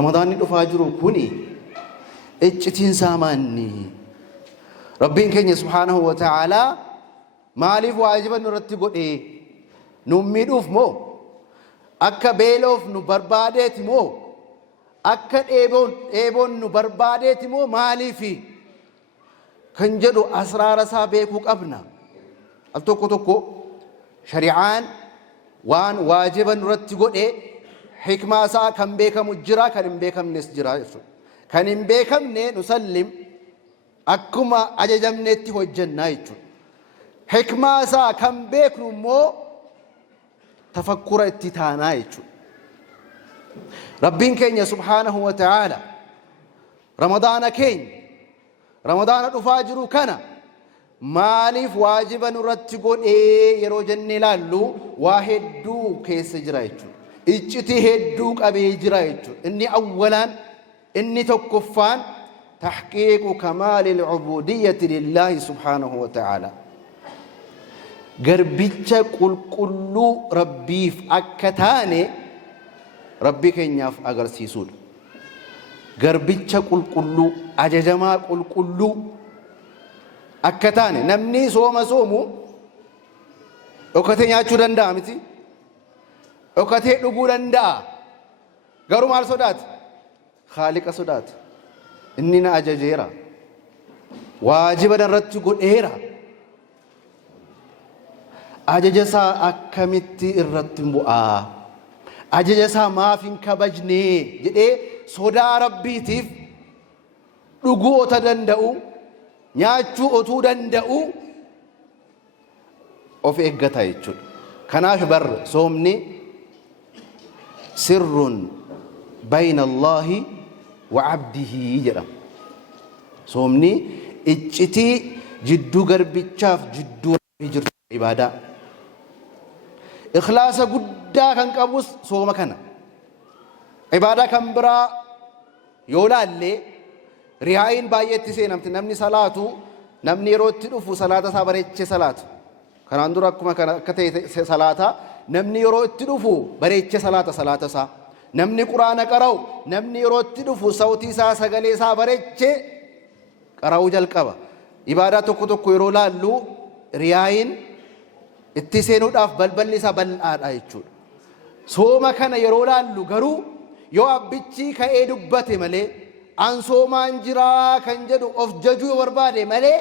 رمضان الفاجر كوني اجتين ساماني ربين كني سبحانه وتعالى مالف واجبا نرتب ايه نميدوف مو أكا بيلوف نبربادت مو أكا إيبون نبربادت مو مالفي كنجدو أسرار سابيكوك أبنا التوكو توكو شريعان وان واجبا نرتب ايه حكمة سا كم بيكم الجرا كم بيكم نسجرا كم بيكم نسلم أكما أججم نتي وجنا يجو حكمة سا كم بيكم مو تفكر اتتانا يجو ربين كين سبحانه وتعالى رمضان كين رمضان الفاجر كنا مالف واجبا نرتقون ايه يرو جنة لالو واحد دو كيس جرا يجو اجتي هدوك أبي جرا يجو إني أولا إني تكفان تحقيق كمال العبودية لله سبحانه وتعالى قربيتش كل ربي أكتاني ربي كينياف أغر سيسول قربيتش كل أججما كل أكتاني نمني سوما سومو أكتين ياتشو دندا متي أكتين لغو دندا غرو مال صدات خالق صدات إننا أججيرا واجبا رتقو إيرا أججسا أكمتي الرتمبؤا أججسا ما فين كبجني جدي صدا ربي تيف لغو أتدندأو نياتشو أتودندأو أوف إيقاتا يجود كناف بر سومني سر بين الله وعبده جرم سومني اجتي جدو غربيتشاف جدو هجر عبادة إخلاص قدا كان قبوس سوما كان عبادة كان برا يولا اللي رياين بايت سينمت نمني صلاتو نمني روت دفو صلاة سابريتش صلاة كان عندنا كان كتي صلاة نمني روت دفو بريتش صلاة سا نمني قرآن قراو نمني روت دفو صوتي سا سغلي سا بريتش قراو جلقبا عبادة توكو توكو يرولا لو رياين اتسينو داف بلبل سا بلآد آيچو سوما كان يرولا لو غرو يو أبتشي كأي دبتي ملي أن سوما انجرا كنجدو أف ججو وربادي ملي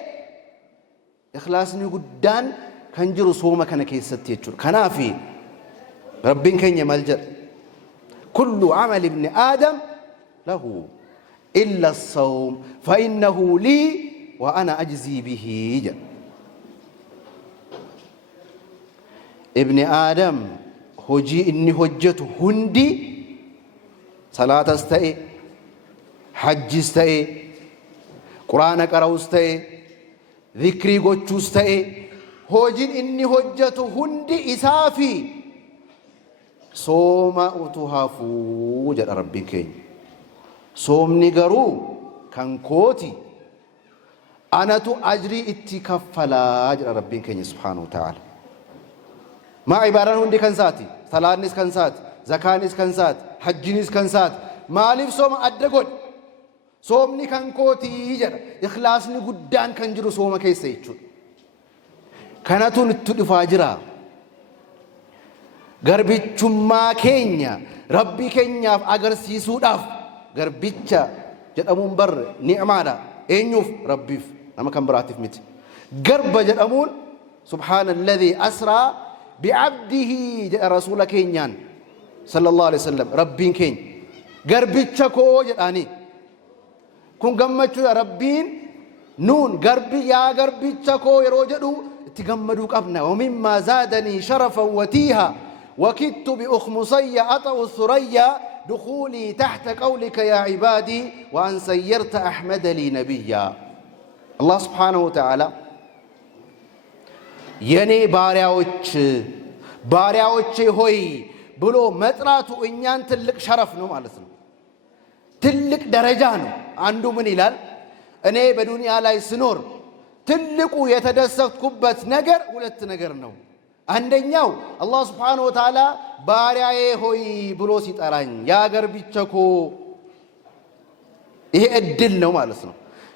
إخلاص نيقودان كنجرو سوما كان كيستي يجور كنافي ربين كن يمالجر كل عمل ابن آدم له إلا الصوم فإنه لي وأنا أجزي به ابن آدم هجي إني هجته هندي صلاة استئي حج استئي قرآن قرأ استئي ذكري قوچو استئي هجين إني هجته هندي إسافي صوم أتهافو جل ربي كين صوم نقرو كان كوتي أنا تو أجري اتكفلا جل ربي كين سبحانه وتعالى ما عبارة هندي كان ساتي صلاة نس كان سات زكاة نس كان سات حج نس كان سات مالف صوم أدرقون صوم ني كان كوتي جل إخلاص ني قدان كان جرو صوم كيس يجود كانتو نتدفاجرا غربيچما كينيا ربي كينيا اغرسيسو داف غربيچا جدامون بر نعمادا اينوف ربيف اما كان براتيف ميت غرب جدامون سبحان الذي اسرى بعبده رسول كينيان صلى الله عليه وسلم ربين كين غربيچا كو جداني كون غمچو يا ربين نون غربي يا غربيچا كو يرو جدو تغمدو قبنا ومما زادني شرفا وتيها وكدت بأخمصي أطأ الثريا دخولي تحت قولك يا عبادي وأن سيرت أحمد لي نبيا الله سبحانه وتعالى يني بارياوچ هوي بلو مطراتو እኛን ትልቅ ሸረፍ ነው ማለት ነው ትልቅ ደረጃ ነው አንዱ ምን ይላል እኔ በዱንያ ላይ ስኖር ትልቁ የተደሰትኩበት ነገር ሁለት ነገር ነው አንደኛው አላህ Subhanahu Wa Ta'ala ባሪያዬ ሆይ ብሎ ሲጠራኝ ያገር ቢቸኮ ይሄ እድል ነው ማለት ነው።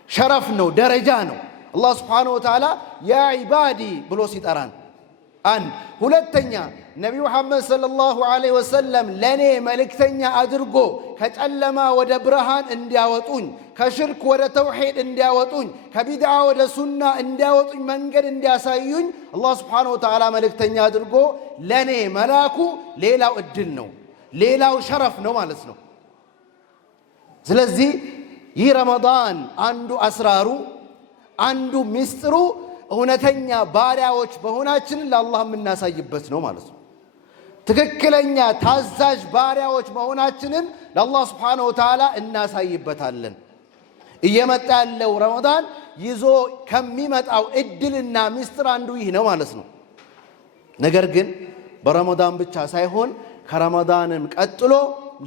ሸረፍ ነው፣ ደረጃ ነው። አላህ ስብሓነሁ ወተዓላ ያ ዒባዲ ብሎ ሲጠራን አንድ። ሁለተኛ ነቢ ሙሐመድ ሰለላሁ ዐለይሂ ወሰለም ለእኔ መልእክተኛ አድርጎ ከጨለማ ወደ ብርሃን እንዲያወጡኝ፣ ከሽርክ ወደ ተውሒድ እንዲያወጡኝ፣ ከቢድዓ ወደ ሱና እንዲያወጡኝ፣ መንገድ እንዲያሳዩኝ አላህ ስብሓነሁ ወተዓላ መልእክተኛ አድርጎ ለእኔ መላኩ ሌላው እድል ነው፣ ሌላው ሸረፍ ነው ማለት ነው። ስለዚህ ይህ ረመዳን አንዱ አስራሩ፣ አንዱ ሚስጥሩ እውነተኛ ባሪያዎች መሆናችንን ለአላህ የምናሳይበት ነው ማለት ነው። ትክክለኛ ታዛዥ ባሪያዎች መሆናችንን ለአላህ ስብሓነሁ ወተዓላ እናሳይበታለን። እየመጣ ያለው ረመዳን ይዞ ከሚመጣው እድልና ሚስጥር አንዱ ይህ ነው ማለት ነው። ነገር ግን በረመዳን ብቻ ሳይሆን ከረመዳንም ቀጥሎ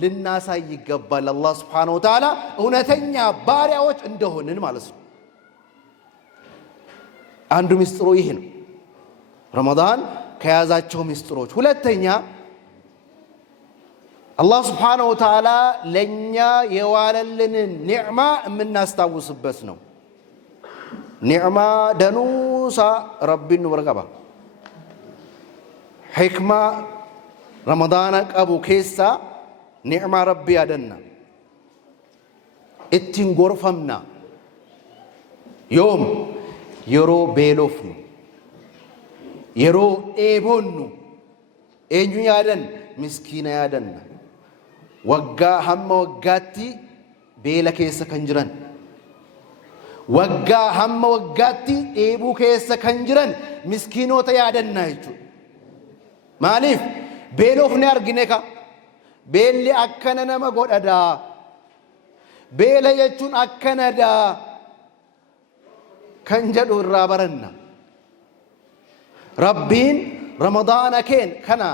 ልናሳይ ይገባል አላህ ስብሓነሁ ወተዓላ እውነተኛ ባሪያዎች እንደሆንን ማለት ነው። አንዱ ሚስጥሩ ይህ ነው፣ ረመዳን ከያዛቸው ሚስጥሮች። ሁለተኛ አላህ ስብሓነሁ ወተዓላ ለእኛ የዋለልንን ኒዕማ የምናስታውስበት ነው። ኒዕማ ደኑሳ ረቢኑ በርቀባ ሕክማ ረመዳና ቀቡ ኬሳ ኒዕማ ረቢ ያደና እቲን ጎርፈምና ዮም የሮ ቤሎፍኑ የሮ ኤቦኑ ኤኙ ያደን ምስኪና ያደና ወጋ ሀመ ወጋቲ ቤለ ኬሰ ከንጅረን ወጋ ሀመ ወጋቲ ኤቡ ኬሰ ከንጅረን ምስኪኖተ ያደና ይቹ ማሊፍ ቤሎፍኔ አርጊኔካ ቤሊ አከነ ነመ ጎደዳ ቤለ የቹን አከነዳ ከንጀዱ ራበረና ረቢን ረመዳነ ኬን ከና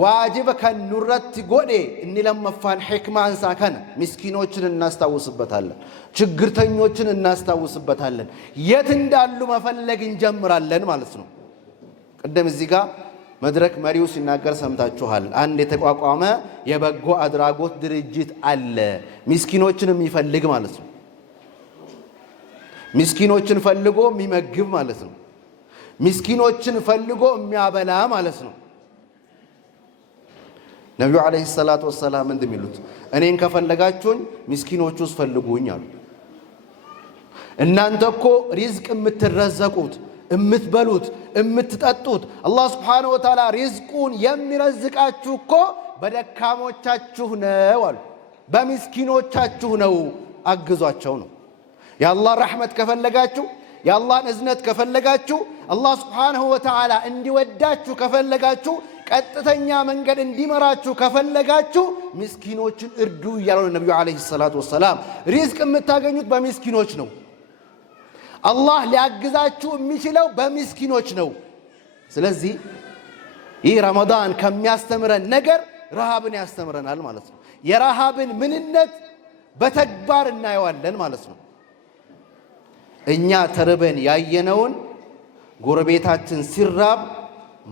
ዋጅበ ከኑረት ጎዴ እኒ ለመፋን ሕክማንሳ ከነ ምስኪኖችን እናስታውስበታለን፣ ችግርተኞችን እናስታውስበታለን፣ የት እንዳሉ መፈለግ እንጀምራለን ማለት ነው። ቅድም እዚህ ጋር መድረክ መሪው ሲናገር ሰምታችኋል። አንድ የተቋቋመ የበጎ አድራጎት ድርጅት አለ፣ ምስኪኖችን የሚፈልግ ማለት ነው። ምስኪኖችን ፈልጎ የሚመግብ ማለት ነው። ምስኪኖችን ፈልጎ የሚያበላ ማለት ነው። ነቢዩ ዓለይሂ ሰላቱ ወሰላም እንደሚሉት እኔን ከፈለጋችሁኝ ምስኪኖቹ ውስጥ ፈልጉኝ አሉ። እናንተ እኮ ሪዝቅ የምትረዘቁት የምትበሉት የምትጠጡት አላህ ስብሓነሁ ወተዓላ ሪዝቁን የሚረዝቃችሁ እኮ በደካሞቻችሁ ነው አሉ። በምስኪኖቻችሁ ነው፣ አግዟቸው ነው። የአላህ ረሕመት ከፈለጋችሁ፣ የአላህን እዝነት ከፈለጋችሁ፣ አላህ ስብሓነሁ ወተዓላ እንዲወዳችሁ ከፈለጋችሁ፣ ቀጥተኛ መንገድ እንዲመራችሁ ከፈለጋችሁ ምስኪኖችን እርዱ እያሉ ነቢዩ ዓለይሂ ሰላቱ ወሰላም። ሪዝቅ የምታገኙት በምስኪኖች ነው። አላህ ሊያግዛችሁ የሚችለው በምስኪኖች ነው። ስለዚህ ይህ ረመዳን ከሚያስተምረን ነገር ረሃብን ያስተምረናል ማለት ነው። የረሃብን ምንነት በተግባር እናየዋለን ማለት ነው። እኛ ተርበን ያየነውን ጎረቤታችን ሲራብ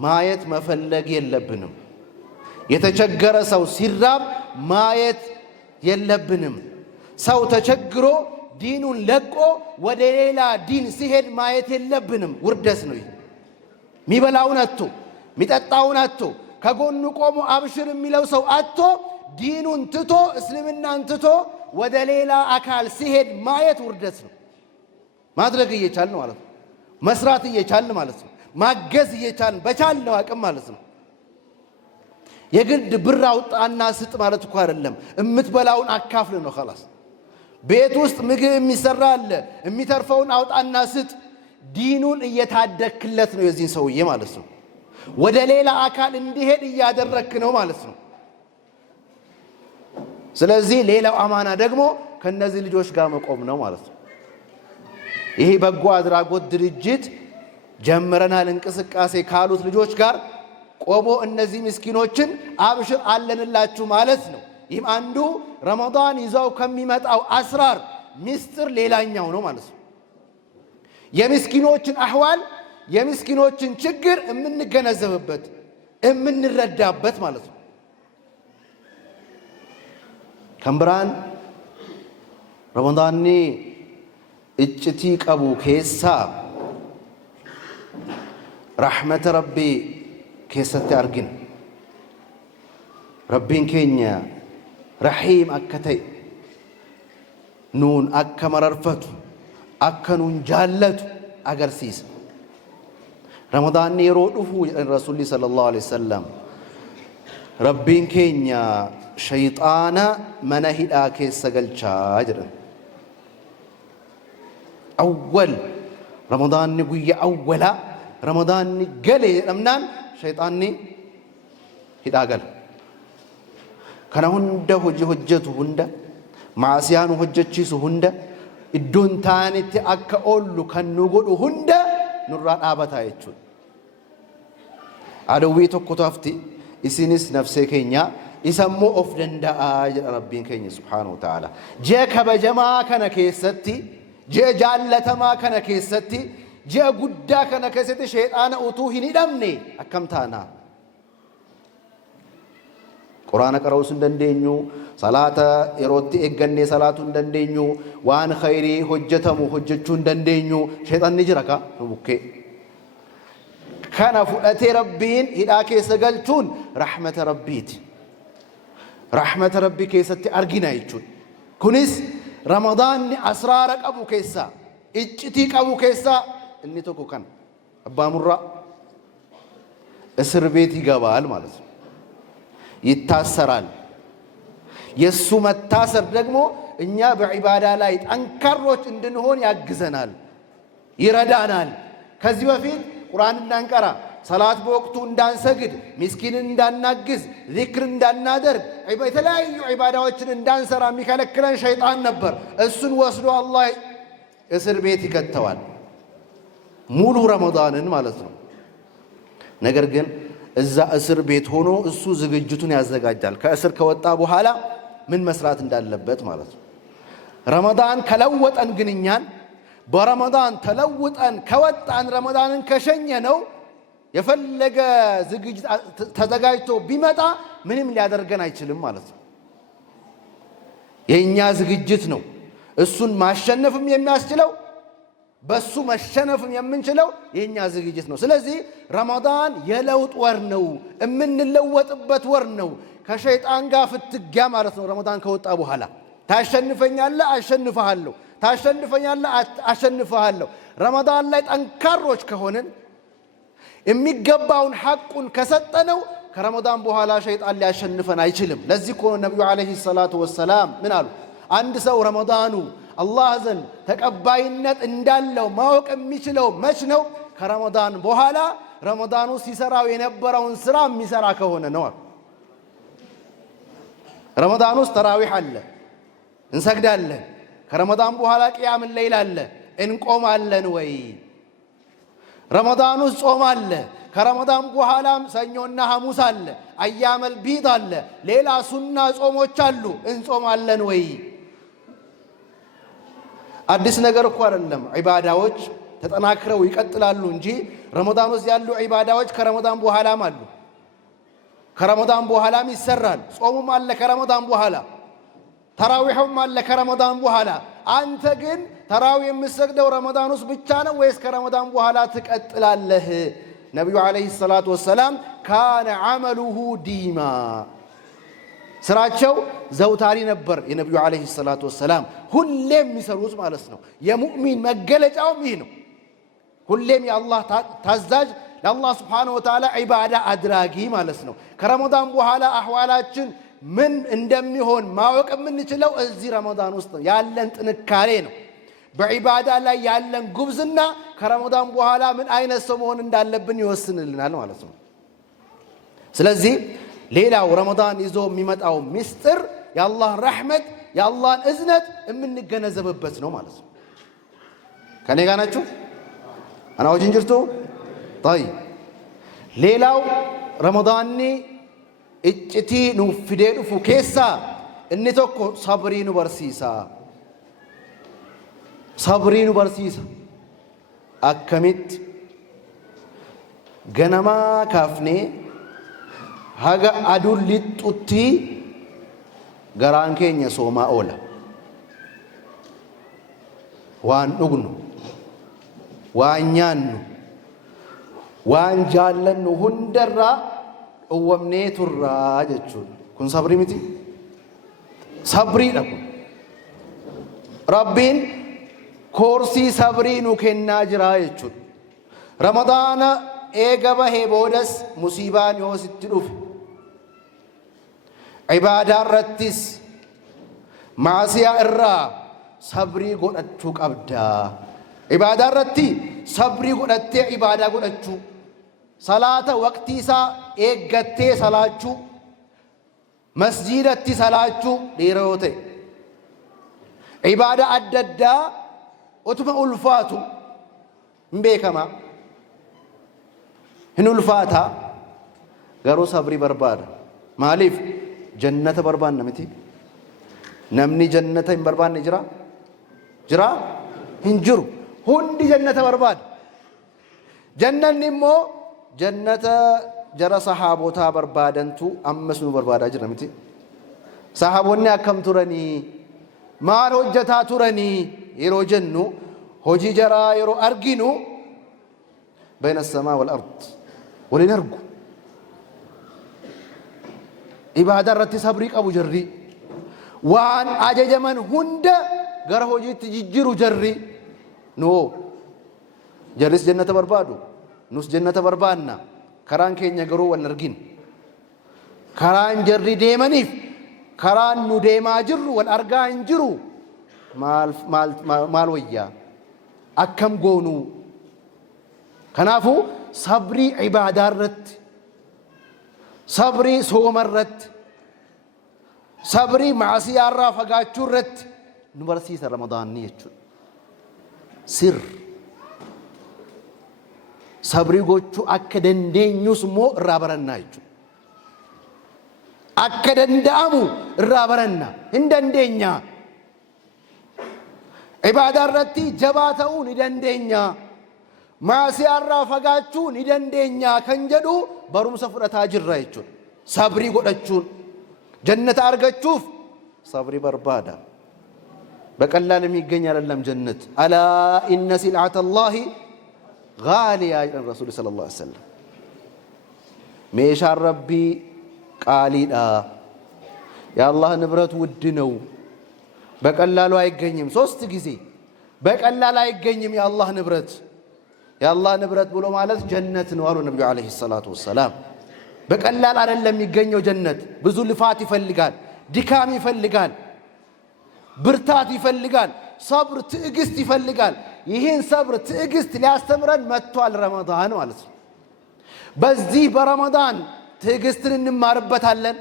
ማየት መፈለግ የለብንም። የተቸገረ ሰው ሲራብ ማየት የለብንም። ሰው ተቸግሮ ዲኑን ለቆ ወደ ሌላ ዲን ሲሄድ ማየት የለብንም። ውርደት ነው። ሚበላውን አጥቶ ሚጠጣውን አጥቶ ከጎኑ ቆሞ አብሽር የሚለው ሰው አጥቶ ዲኑን ትቶ እስልምናን ትቶ ወደ ሌላ አካል ሲሄድ ማየት ውርደት ነው። ማድረግ እየቻልን ማለት ነው። መስራት እየቻልን ማለት ነው። ማገዝ እየቻልን በቻልነው አቅም ማለት ነው። የግድ ብር አውጣና ስጥ ማለት እኮ አይደለም። እምትበላውን አካፍል ነው خلاص። ቤት ውስጥ ምግብ የሚሰራ አለ፣ የሚተርፈውን አውጣና ስጥ። ዲኑን እየታደክለት ነው የዚህን ሰውዬ ማለት ነው። ወደ ሌላ አካል እንዲሄድ እያደረክ ነው ማለት ነው። ስለዚህ ሌላው አማና ደግሞ ከነዚህ ልጆች ጋር መቆም ነው ማለት ነው። ይሄ በጎ አድራጎት ድርጅት ጀምረናል እንቅስቃሴ ካሉት ልጆች ጋር ቆሞ እነዚህ ምስኪኖችን አብሽር አለንላችሁ ማለት ነው። ይህም አንዱ ረመዳን ይዘው ከሚመጣው አስራር ሚስጥር ሌላኛው ነው ማለት ነው። የምስኪኖችን አህዋል የምስኪኖችን ችግር የምንገነዘብበት የምንረዳበት ማለት ነው። ከምብራን رمضاني اجتيك أبو كيسا رحمة ربي كيسة أرجن ربين كينيا رحيم أكتي نون أكا مررفت أكا نون جالت أغرسيس رمضان نيرو الرسول صلى الله عليه وسلم ربين كينيا شيطانا منهي آكيس سقل شاجر أول رمضان نقوي أولا رمضان نقلي رمضان شيطان هداقل كان هنده هجته هنده معسيان هجتشيس هنده الدون تاني أكا أولو كان نقول هنده نرى آبتا يجون عدوي تكتفتي إسينيس نفسي كينيا إسمو أفدن دا آجر ربين كينيا سبحانه وتعالى جاك بجما كان كيستي جا جالة ما كان كيستي جا قدا كان كيستي شيطان أوتوه ندمني أكمتانا قرآن قرأوا سندندينيو صلاة يروتي إغني صلاة سندندينيو وان خيري حجتمو حجتشون دندينيو شيطان نجركا نبكي كان فؤتي ربين إذا كيس قلتون رحمة ربيت رحمة ربي كيستي أرقنا يجون كنس رمضان أسرارك أبو كيسا إجتيك أبو كيسا إني توكو كان أبا مرة اسر بيتي قبال مالس يتاسرال يسو متاسر دقمو إنيا بعبادة لايت أنكروش اندنهون يأجزنال يردانال كذي وفين قرآن اندانكرا صلاة بوقتو اندان سجد مسكين اندان ناقز ذكر اندان نادر تلاقي عبادة وچن اندان سرا ميكانك كلان شيطان نبر السن وصلوا الله اسر بيتي كتوان مولو رمضان مالتنا نقرقن إذا أسر بيت هونو السو زجاجتون يزجاجال كأسر كوتا أبو حالا من مسرات اندال لبيت مالت رمضان كلوت أن جنيان برمضان تلوت أن كوت أن رمضان كشنيانو يفلق زجاج تزجاجتو بمتى منهم اللي أدرجنا يشلم مالت ينيا زجاجتنو السون ما شنفهم يمناسلو بسو مشنف يمنشلو ينيا زجاجتنو سلازي رمضان يلوت ورنو من اللوت بت ورنو كشيطان قاف التجا مالتنا رمضان كوت أبو حالا تاشنفني الله أشنفهالو تاشنفني الله أشنفهالو رمضان لا يتأنكروش كهونن إمي جباون حق كستنو كرمضان بوهالا شيطان اللي أشنفنا يشلم لذيكون النبي عليه الصلاة والسلام من قالوا عند سو رمضانو الله زن تقباينت اندالو ماوك اميشلو مشنو كرمضان بوهالا رمضانو سيسراو ينبراون سرا ميسرا كهونه نور رمضانو تراويح الله እንሰግዳለን ከረመዳን በኋላ ቂያም الليل አለ እንቆማለን ወይ ረመዳን ውስጥ ጾም አለ ከረመዳን በኋላም ሰኞና ሐሙስ አለ አያመል ቢድ አለ ሌላ ሱና ጾሞች አሉ እንጾማለን ወይ አዲስ ነገር እኮ አይደለም ዒባዳዎች ተጠናክረው ይቀጥላሉ እንጂ ረመዳን ውስጥ ያሉ ዒባዳዎች ከረመዳን በኋላም አሉ ከረመዳን በኋላም ይሰራል ጾሙም አለ ከረመዳን በኋላ ተራዊሑም አለ ከረመዳን በኋላ አንተ ግን ተራዊህ የምትሰግደው ረመዳን ውስጥ ብቻ ነው ወይስ ከረመዳን በኋላ ትቀጥላለህ ነብዩ አለይሂ ሰላቱ ወሰላም ካነ ዐመሉሁ ዲማ ስራቸው ዘውታሪ ነበር የነብዩ አለይሂ ሰላቱ ወሰላም ሁሌም የሚሰሩት ማለት ነው የሙእሚን መገለጫው ይህ ነው ሁሌም የአላህ ታዛዥ ለአላህ Subhanahu Wa Ta'ala ዒባዳ አድራጊ ማለት ነው ከረመዳን በኋላ አህዋላችን ምን እንደሚሆን ማወቅ የምንችለው እዚህ ረመዳን ውስጥ ያለን ጥንካሬ ነው በዒባዳ ላይ ያለን ጉብዝና ከረመዳን በኋላ ምን አይነት ሰው መሆን እንዳለብን ይወስንልናል ማለት ነው ስለዚህ ሌላው ረመዳን ይዞ የሚመጣው ምስጢር የአላህ ረህመት የአላህ እዝነት የምንገነዘብበት ነው ማለት ነው ከኔ ጋር ናችሁ አና ወጅንጅርቱ طيب ሌላው ረመዳን እጭቲ ኑፍዴ ዱፉ ኬሳ እኒ ቶኮ ሰብሪኑ በርሲሳ አከሚት ገነማ ካፍኔ haga adun lixutti garaan keenya soomaa oola وان نغنو وان يانو وان جالنو هندرا ومنيت الراجج كن صبري متي صبري لكم ربين كورسي صبري نكنا جرايج رمضان ايغبا هيبودس مصيبان يوستلوف عبادة رتس معصية الرا صبري قدتو قبدا عبادة رتي صبري قدتي عبادة قدتو صلاة وقتي سا ايغتي صلاة مسجدتي صلاة ديروتي عبادة أددا وتما ألفاتو مبيكما هنو الفاتا غرو صبري برباد ماليف جنة بربان نمتي نمني جنة بربان نجرا جرا هنجرو هندي جنة برباد جنة نمو جنة جرى صحابوتا بربادنتو أمسنو بربادا جرا نمتي صحابوني أكم تراني مال هجتا تراني يرو جنو هجي جرا يرو أرجينو بين السماء والأرض ولنرجو إبادة رتي صبريك أبو جري وان أجج من هند غره جيت تجيرو جري نو جلس جنة بربادو نص جنة بربادنا كران كينيا غرو والنرجين كران جري ديمانيف كران نو ديما جرو والأرجان جرو مال ويا أكم غونو كنافو صبري عبادة رت صبري صوم رت صبري معصية رافقات رت نبرسي رمضان نيجو سر صبري قوتشو أكدن دينيوس مو رابرنا يجو أكدن دامو رابرنا هندن دينيا عبادة رتي جباتون هندن دينيا معصية رافقاتشو هندن دينيا كنجدو بروم سفر تاجر رايجون صبري قدتشون جنة أرجتشوف صبري بربادا بقلا لم يجني على اللهم جنة ألا إن سلعة الله غالية الرسول صلى الله عليه وسلم ميشار ربي قالي يا الله نبرت ودنو بقلا لا يجنيم سوست جزي بقلا لا يجنيم يا الله نبرت بلو مالت جنة نوار النبي عليه الصلاة والسلام بقلال አይደለም የሚገኘው ጀነት ብዙ ልፋት ይፈልጋል ድካም ይፈልጋል ብርታት ይፈልጋል صبر ትዕግስት ይፈልጋል ይሄን صبر ትዕግስት ሊያስተምረን መጥቷል ረመዳን ማለት ነው በዚህ በረመዳን ትዕግስትን እንማርበታለን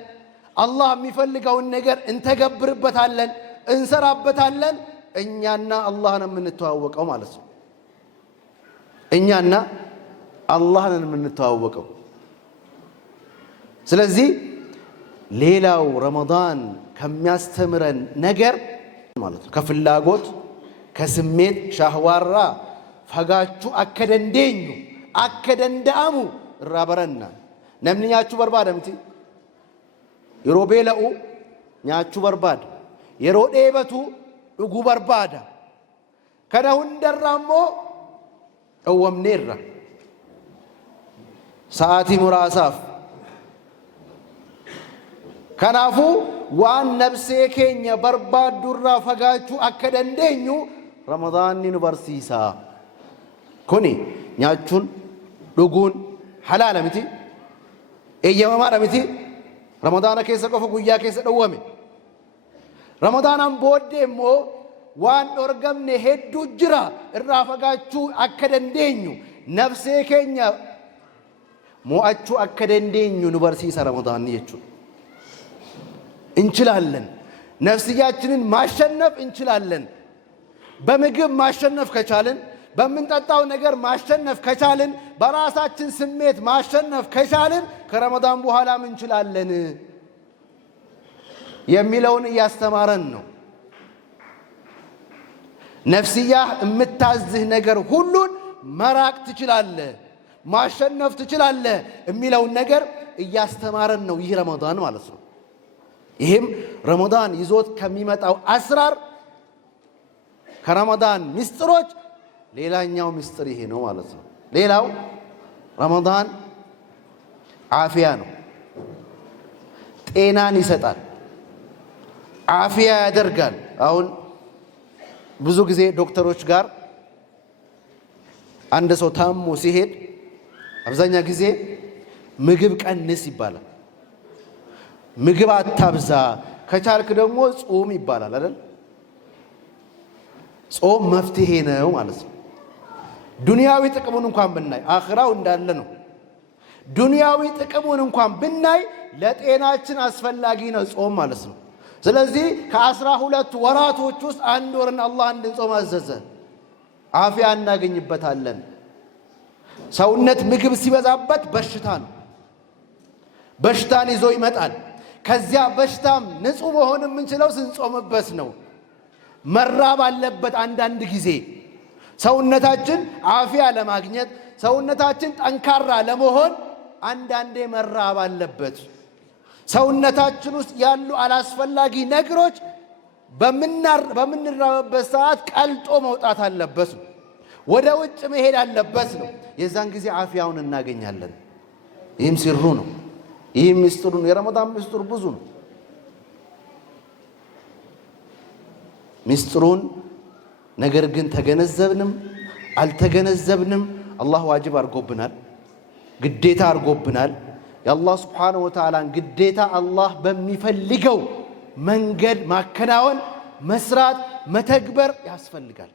አላህ የሚፈልገውን ነገር እንተገብርበታለን እንሰራበታለን እኛና አላህ ነው የምንተዋወቀው ማለት ነው እኛና አላህ ነን የምንተዋወቀው ስለዚህ ሌላው ረመዳን ከሚያስተምረን ነገር ማለት ነው ከፍላጎት ከስሜት ሻህዋራ ፈጋቹ አከደንደኙ አከደንዳሙ ራበረና ነምንኛቹ በርባደምቲ የሮቤለው ኛቹ በርባድ የሮዴበቱ ዱጉ በርባዳ ከነሁን ደራሞ እወምኔራ ሰዓቲ ሙራሳፍ ከናፉ ዋን ነፍሴ ኬኛ በርባድ ዱራ ፈጋቹ አከደንደኙ ረመዳን ዩኒቨርሲሳ ኩኒ ኛቹን ዱጉን ሐላል አምቲ እየማማር አምቲ ረመዳን ከሰ ቆፈ ጉያ ከሰ ደወመ ረመዳንን ቦዴሞ ዋን ኦርገምኔ ሄዱ ጅራ እራፈጋቹ አከደንደኙ ነፍሴ ኬኛ ሞአቹ አከደንደኙ ዩኒቨርሲሳ ረመዳን ይቹ እንችላለን ነፍስያችንን ማሸነፍ እንችላለን በምግብ ማሸነፍ ከቻልን በመንጣጣው ነገር ማሸነፍ ከቻልን በራሳችን ስሜት ማሸነፍ ከቻልን ከረመዳን በኋላም እንችላለን የሚለውን ያስተማረን ነው ነፍስያ የምታዝህ ነገር ሁሉን መራቅ ትችላለህ ማሸነፍ ትችላለህ የሚለውን ነገር ያስተማረን ነው ይህ ረመዳን ማለት ነው ይህም ረመዳን ይዞት ከሚመጣው አስራር ከረመዳን ምስጢሮች ሌላኛው ምስጢር ይሄ ነው ማለት ነው። ሌላው ረመዳን ዓፊያ ነው። ጤናን ይሰጣል፣ ዓፊያ ያደርጋል። አሁን ብዙ ጊዜ ዶክተሮች ጋር አንድ ሰው ታሞ ሲሄድ አብዛኛ ጊዜ ምግብ ቀንስ ይባላል። ምግብ አታብዛ፣ ከቻልክ ደግሞ ጾም ይባላል አይደል? ጾም መፍትሄ ነው ማለት ነው። ዱንያዊ ጥቅሙን እንኳን ብናይ አኺራው እንዳለ ነው። ዱንያዊ ጥቅሙን እንኳን ብናይ ለጤናችን አስፈላጊ ነው ጾም ማለት ነው። ስለዚህ ከ12 ወራቶች ውስጥ አንድ ወርን አላህ እንድንጾም አዘዘ። ዓፊያ እናገኝበታለን። ሰውነት ምግብ ሲበዛበት በሽታ ነው፣ በሽታን ይዞ ይመጣል። ከዚያ በሽታም ንጹህ መሆን የምንችለው ስንጾምበት ነው። መራብ አለበት። አንዳንድ ጊዜ ሰውነታችን ዓፊያ ለማግኘት ሰውነታችን ጠንካራ ለመሆን አንዳንዴ መራብ አለበት። ሰውነታችን ውስጥ ያሉ አላስፈላጊ ነገሮች በምንራብበት ሰዓት ቀልጦ መውጣት አለበት፣ ወደ ውጭ መሄድ አለበት ነው። የዛን ጊዜ ዓፊያውን እናገኛለን። ይህም ሲሩ ነው። ይህም ምስጢሩ ነው። የረመዳን ምስጢሩ ብዙ ነው። ምስጢሩን ነገር ግን ተገነዘብንም አልተገነዘብንም አላህ ዋጅብ አድርጎብናል፣ ግዴታ አድርጎብናል። የአላህ ስብሓነሁ ወተዓላን ግዴታ አላህ በሚፈልገው መንገድ ማከናወን፣ መስራት፣ መተግበር ያስፈልጋል።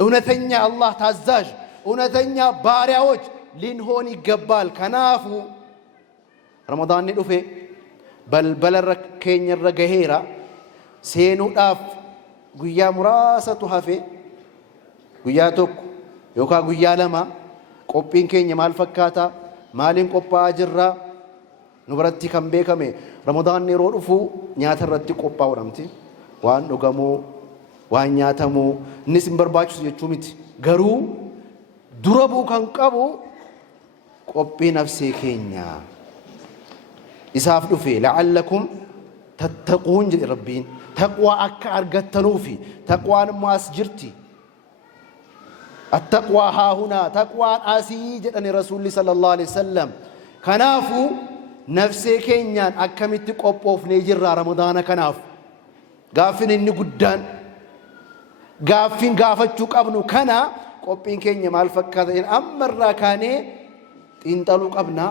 እውነተኛ አላህ ታዛዥ፣ እውነተኛ ባሪያዎች ልንሆን ይገባል። ከናፉ ረመዳን ዱፌ በልበለ ኬኝረ ገሄራ seenuudhaaf guyyaa muraasatu hafe, guyyaa tokko yookaan guyyaa lama qophiin keenya maal fakkaata, maaliin qophaa'aa jirra? Nu biratti kan beekame ramadaan yeroo dhufu nyaata irratti qophaa'uudhamti. Waan dhugamuu, waan nyaatamuu innis hin barbaachisu jechuu miti. Garuu dura bu'u kan qabu qophii nafsee keenya isaaf dhufe la'allakum tattaquun jedhe rabbiin. تقوى أكا أرغتنوفي تقوى ماسجرتي التقوى ها هنا تقوى آسيج أن رسول الله صلى الله عليه وسلم كنافو نفسي كينيان أكمت قبوف نيجر رمضان كناف غافن إني قدان غافن غافتشوك أبنو كنا قبين كينيا مال فكاذين أمر راكاني انتلوك أبنا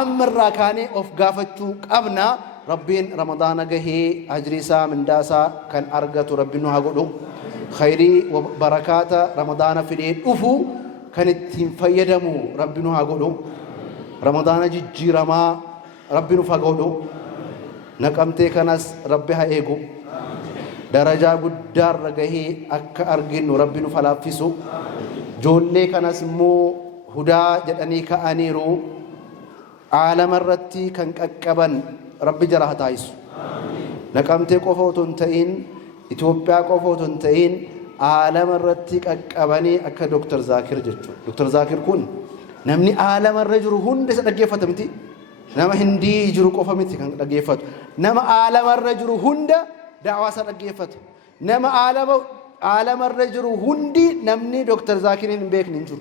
أمر راكاني أف غافتشوك أبنا ربين رمضان جهي أجريسا من داسا كان أرجت ربنا هقوله خيري وبركات رمضان في العيد أفو كانت تنفيدمو ربنا هقوله رمضان جيرما ربنا فقوله نكمتي كناس ربها إيجو درجة قدار جهي أك أرجين ربنا فلافيسو جولي كناس مو هدا جدني كأنيرو عالم الرتي كان كأبن ربي جراه تايسو نكمتي قفوتون تئين إثيوبيا قفوتون تئين عالم الرتيك أكباني أك دكتور زاكر جتشو دكتور زاكر كون نمني عالم الرجل هند سنجيفة متي نما هندي جرو قفا متي كان نجيفة نما عالم الرجل هند دعوة سنجيفة نما عالم الرجل هندي نمني دكتور زاكرين بيك ننجو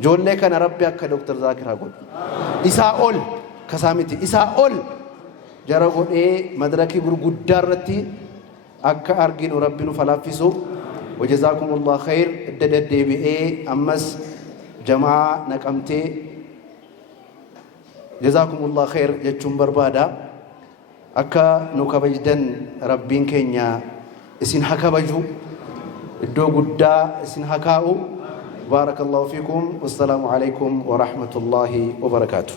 جولة كان ربي أك دكتور زاكر هقول إساءول كسامتي إساءول جربوا مدركي برجودار رتي أك أرجين وربنا فلافيسو وجزاكم الله خير الدد بي أمس جماعة نكمتي جزاكم الله خير يجتم بربادا أك نكبجدن ربين كينيا اسين حكبجو الدو قدا اسين حكاو بارك الله فيكم والسلام عليكم ورحمة الله وبركاته